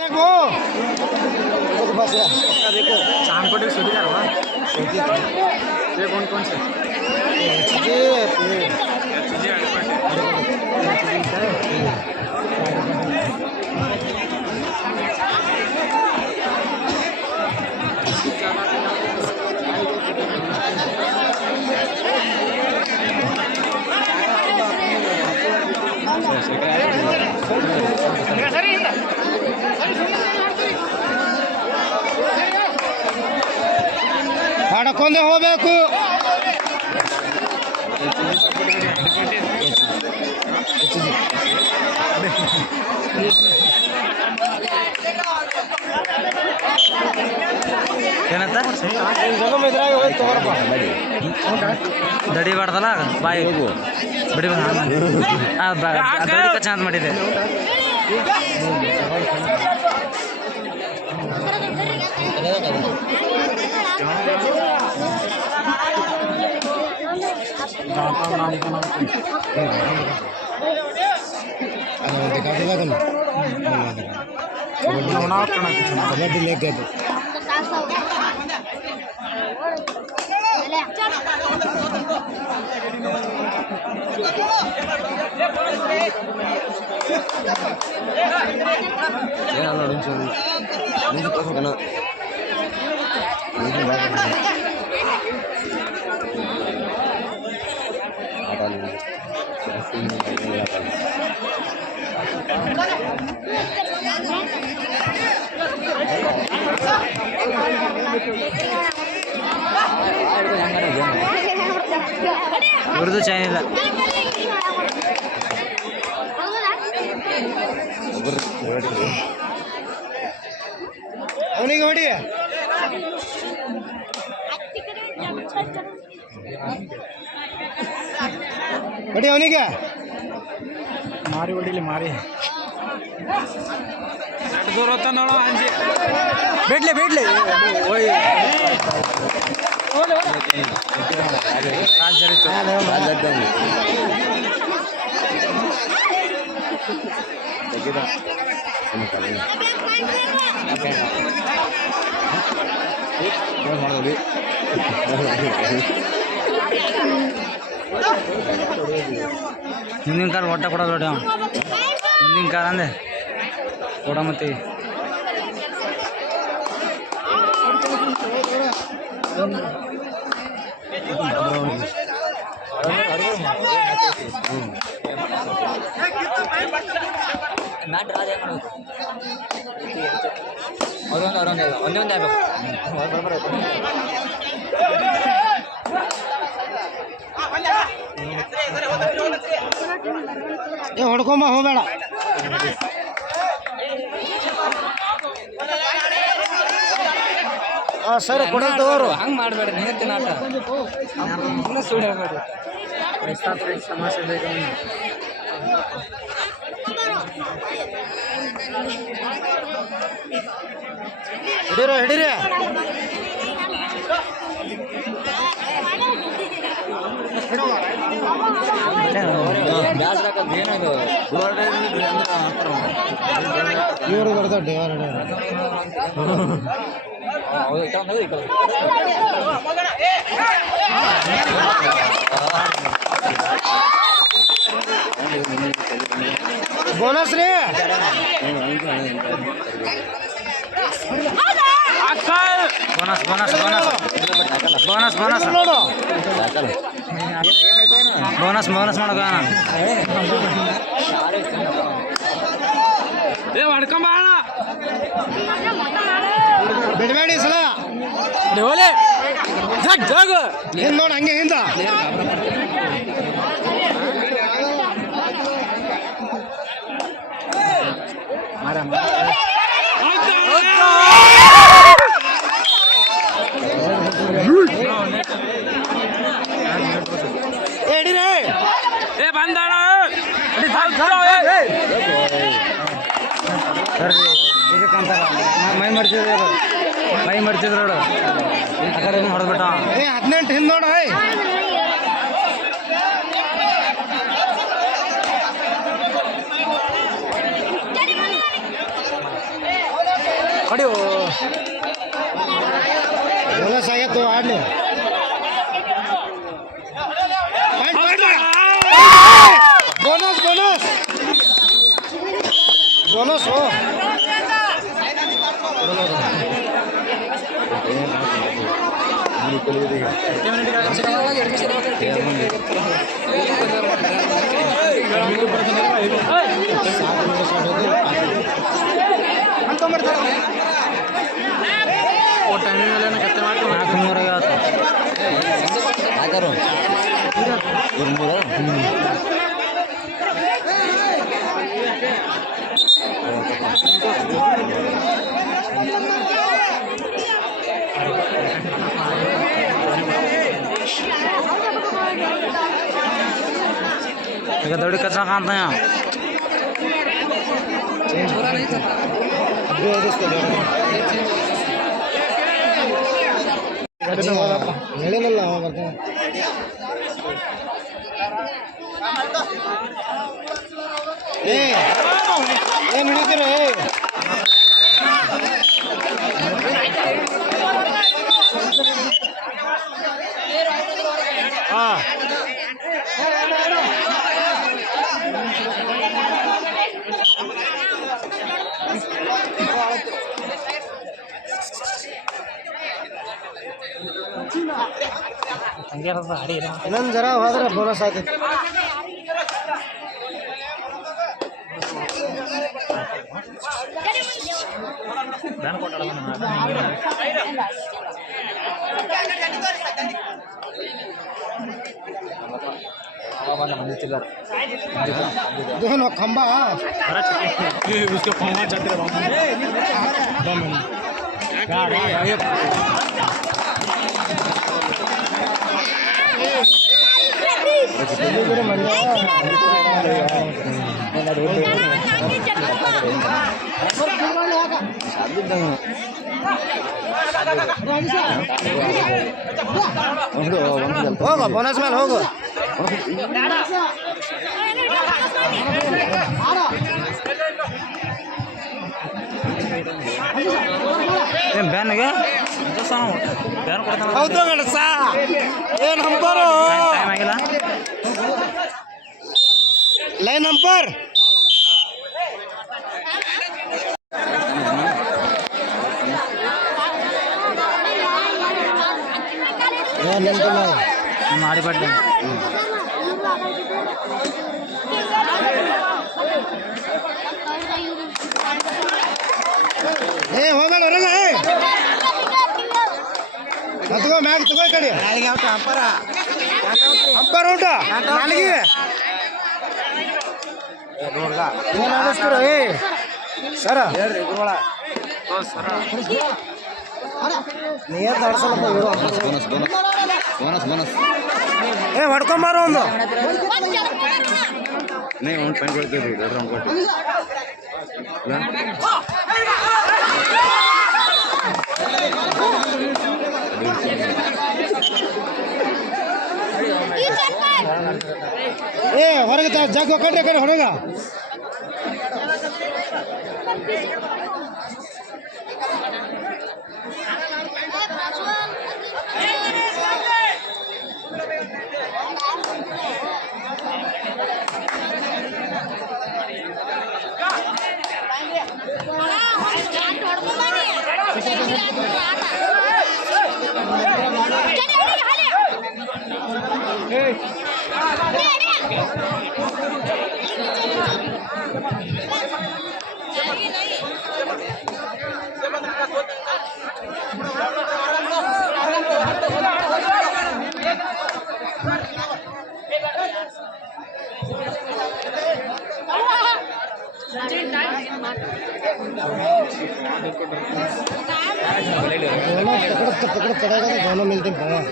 देखो चांदकोटी सूदी का रहा ये कौन से ಹಾಡಕೊಂಡೆ ಹೋಗಬೇಕು. ಏನಂತ ದಡಿ ಬಾಡ್ದಲ್ಲ ಬಾಯಿ ಬಿಡಿ ಚಂದ ಮಾಡಿದೆ. कबड्डी लेके गए ಉರ್ದು ಚಾನಿಲ್ಲ ಅವನಿಗೆ ಹೊಡಿ ಹೊಡಿ ಅವನಿಗೆ ಮಾರಿ ಹೊಡಿಲಿ ಮಾರಿ ದೂರ ಹೋಗ್ತಾ ನೋಡೋ ಅಂಜಿ ಬಿಡ್ಲಿ ಬಿಡ್ಲಿ ಮುಂದಿನ ಕಾಲ ಒಟ್ಟ ಕೊಡೋದು ನೋಡಿ ಮುಂದಿನ ಕಾಲ ಅಂದೆ ಕೊಡ ಮತ್ತೆ ಒಂದೇ ಹೊಡ್ಕೊಂಬ ಹೋಗಬೇಡ. ಸರಿ ಕೊಡೋದವರು ಹಂಗೆ ಮಾಡಬೇಡ ನಿಂತಿನ ಆಟ ಸುಳ್ಳು ಹೇಳ್ಬೇಡಿ. ಸಮಸ್ಯೆ ಬೇಕು ಹಿಡೀರ ಹಿಡೀರಿ ಇವರು ಬರ್ದ ಬೋನಸ್ ರೀ bonus bonus bonus bonus bonus ನೋಡು ಬೋನಸ್ ಬೋನಸ್ ಮಾಡೋಣ ಹೊಡ್ಕೊಂಬ ಬಿಡಬೇಡಿ ಸಲ ಹಿಂದ್ ನೋಡು ಹಂಗೆ ಹಿಂದ ಬಂದಾಳ ಇದಕ್ಕಂತಾರ ಮೈ ಮರ್ತಿದ್ರು ನೋಡು ಆ ಕಡೆ ಹೊಡೆದ್ಬಿಟ್ಟ 18 ಹಿಂದ್ ನೋಡು ಹೊಡಿವು ಬೋನಸ್ ಆಗೈತು ಆಡ್ಲಿ ಬೋನಸ್ ಬೋನಸ್ ಬೋನಸ್ दौड़ी कितना खाते हैं ಹೇಳಿಲ್ಲ ಅವ ಬರ್ತಾನೆ ಏನ್ ಹಿಡಿತೀರ ಹಾ ಇನ್ನೊಂದು ಜರ ಹೋದ್ರೆ ಬೋನಸ್ ಆಗ್ತೈತಿ दोनों खंबा उसके खंबा चक्र ಹೋಗೋ ಬೋನಸ್ ಮೇಲೆ ಹೋಗು ಬ್ಯಾನ್ಗೆ ಬ್ಯಾನ್ ಕೊಡ್ತಾನೆ ಹೌದು ಗಣಸ ಏನ್ ನಂಬರು ಟೈಮ್ ಆಗಿಲ್ಲ ಲೈನ್ ನಂಬರ್ ಮಾಡಿ ಬಡ್ಡಿ ಏ ಹೋಗೋಣ ಹೊರಗ ಹತ್ಕೋ ಮ್ಯಾಗ ತಗೋ ಈ ಕಡೆ ಅಂಪರ್ ಉಂಟ ನನಗೆ ಏನು ಆಡಿಸ್ತೀರ ಏ ಸರ ಹೇಳ್ರಿ ಗುರುಗಳ ನೀಯತ್ ಆಡ್ಸಲ್ಲಪ್ಪ ಇವರು ಏ ಹೊಡ್ಕೊಂಬಾರ ಒಂದು ಒಂದು ಪಾಯಿಂಟ್ ಕೊಡ್ತೀವಿ ಏ ಹೊರಗೆ ಜಾಗ ಕಡ್ರೆ ಕಡೆ ಹೊರಗ पकड़ पड़ेगा तो दोनों मिलते हैं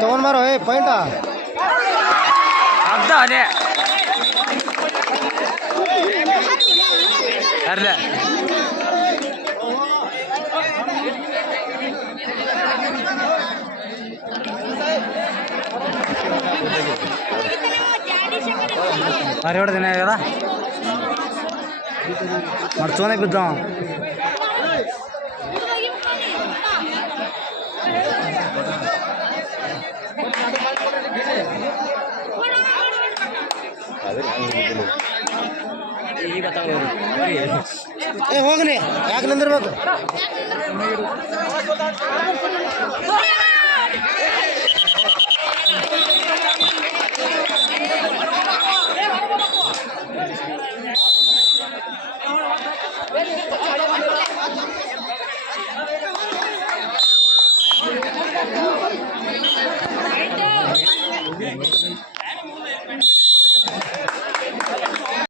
तಗೊಂಡ್ ಮಾರೋ ಏ ಪಾಯಿಂಟ್ ಅರ್ಧ ಅದೇ ಅರ್ಧ ಕರಿ ಹೊಡೆದಿನ ಆಗ್ಯದ ಮರ್ಚೋನೆ ಬಿದ್ದವ ಏ ಹೋಗ್ನಿ ಯಾಕೆ ನಿಂದಿರ್ಬೇಕು